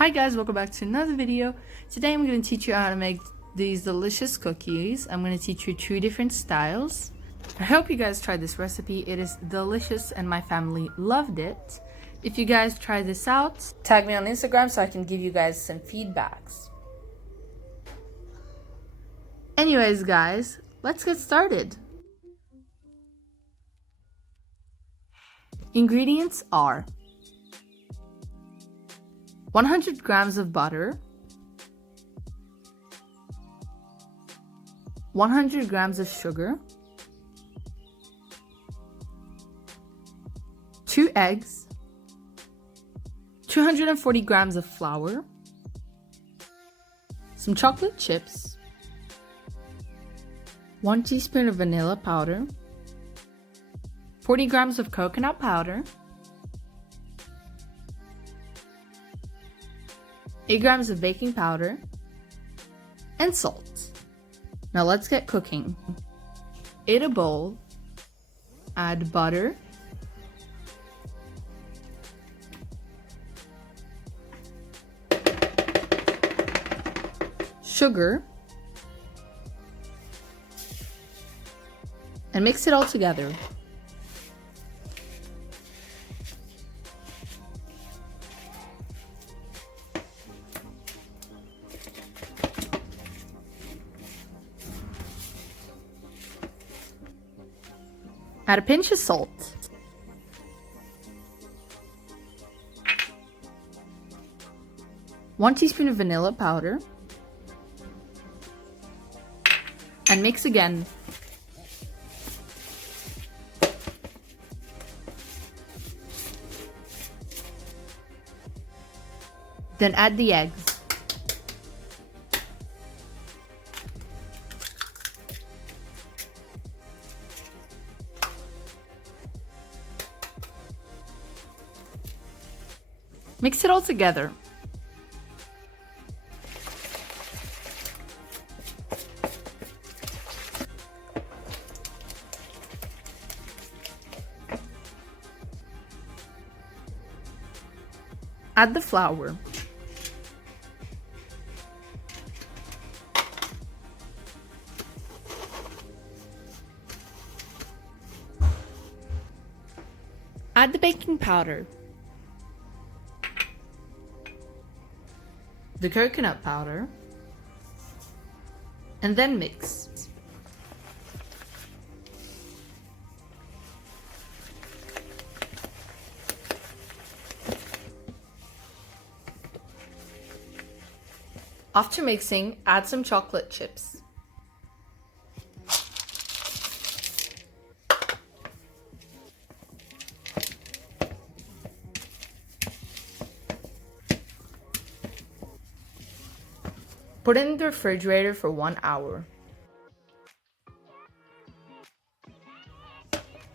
Hi guys, welcome back to another video. Today I'm going to teach you how to make these delicious cookies. I'm going to teach you 2 different styles. I hope you guys tried this recipe. It is delicious and my family loved it. If you guys try this out, tag me on Instagram so I can give you guys some feedbacks. Anyways guys, let's get started. Ingredients are 100 grams of butter, 100 grams of sugar, 2 eggs, 240 grams of flour, some chocolate chips, 1 teaspoon of vanilla powder, 40 grams of coconut powder, 8 grams of baking powder, and salt. Now let's get cooking. In a bowl, add butter, sugar, and mix it all together. Add a pinch of salt. One teaspoon of vanilla powder. And mix again. Then add the eggs. Mix it all together. Add the flour. Add the baking powder. The coconut powder, and then mix. After mixing, add some chocolate chips. Put it in the refrigerator for 1 hour.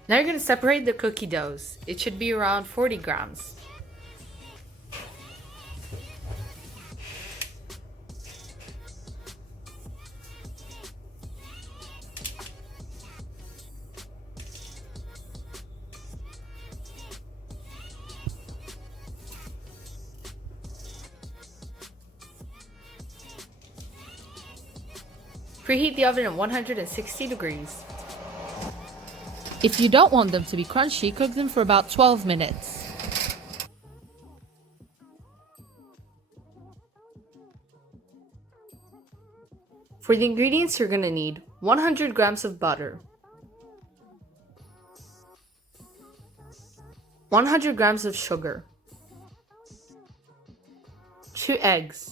Now you're going to separate the cookie doughs. It should be around 40 grams. Preheat the oven at 160 degrees. If you don't want them to be crunchy, cook them for about 12 minutes. For the ingredients, you're going to need 100 grams of butter, 100 grams of sugar, 2 eggs,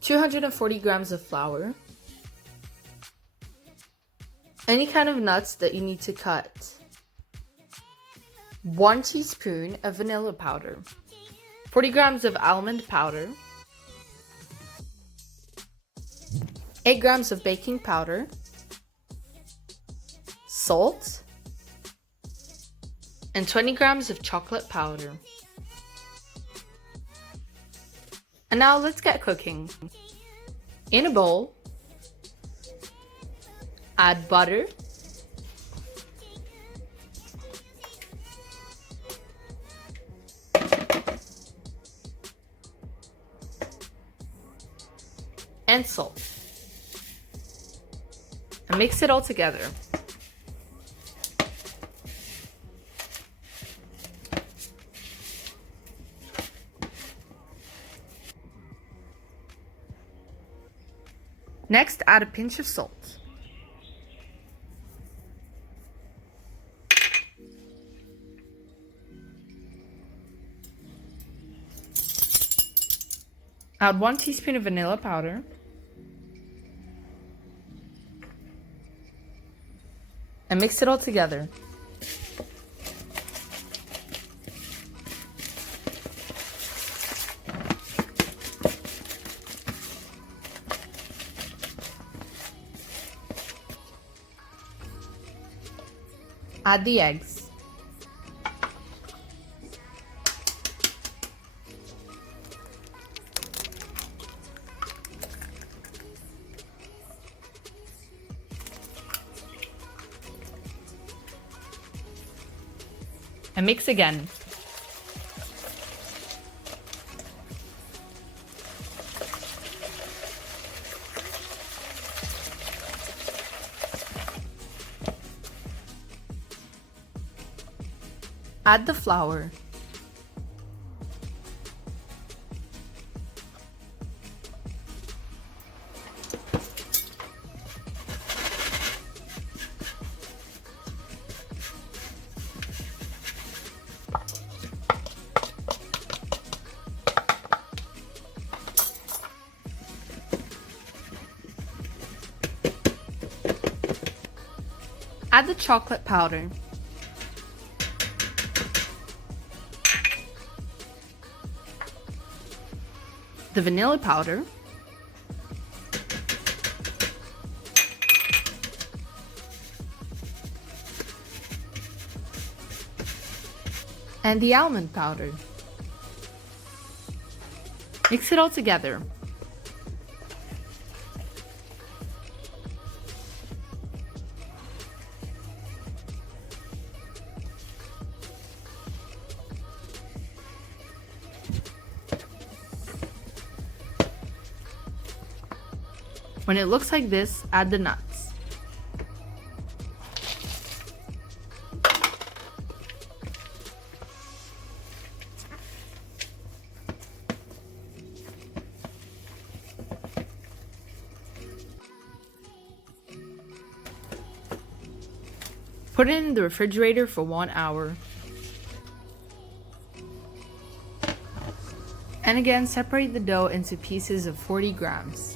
240 grams of flour, any kind of nuts that you need to cut, 1 teaspoon of vanilla powder, 40 grams of almond powder, 8 grams of baking powder, salt, and 20 grams of chocolate powder. And now let's get cooking. In a bowl, add butter, and salt. And mix it all together. Next, add a pinch of salt. Add 1 teaspoon of vanilla powder. And mix it all together. Add the eggs. And mix again. Add the flour. Add the chocolate powder. The vanilla powder. And the almond powder. Mix it all together. When it looks like this, add the nuts. Put it in the refrigerator for 1 hour. And again, separate the dough into pieces of 40 grams.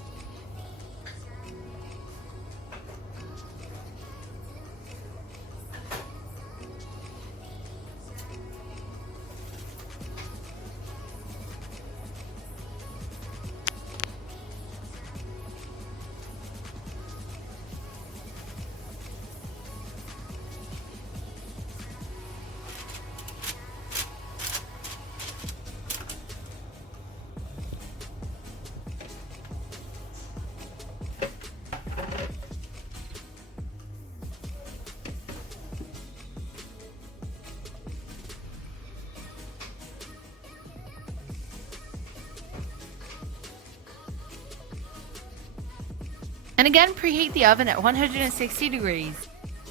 And again, preheat the oven at 160 degrees.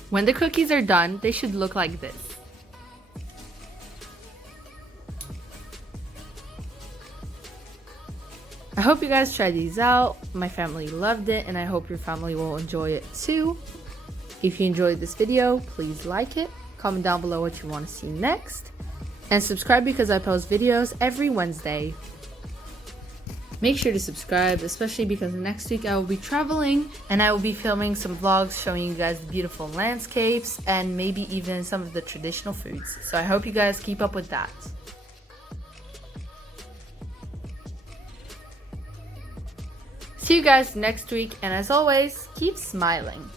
When the cookies are done, they should look like this. I hope you guys try these out. My family loved it, and I hope your family will enjoy it too. If you enjoyed this video, please like it, comment down below what you want to see next, and subscribe because I post videos every Wednesday. Make sure to subscribe, especially because next week I will be traveling and I will be filming some vlogs showing you guys the beautiful landscapes and maybe even some of the traditional foods. So I hope you guys keep up with that. See you guys next week, and as always, keep smiling.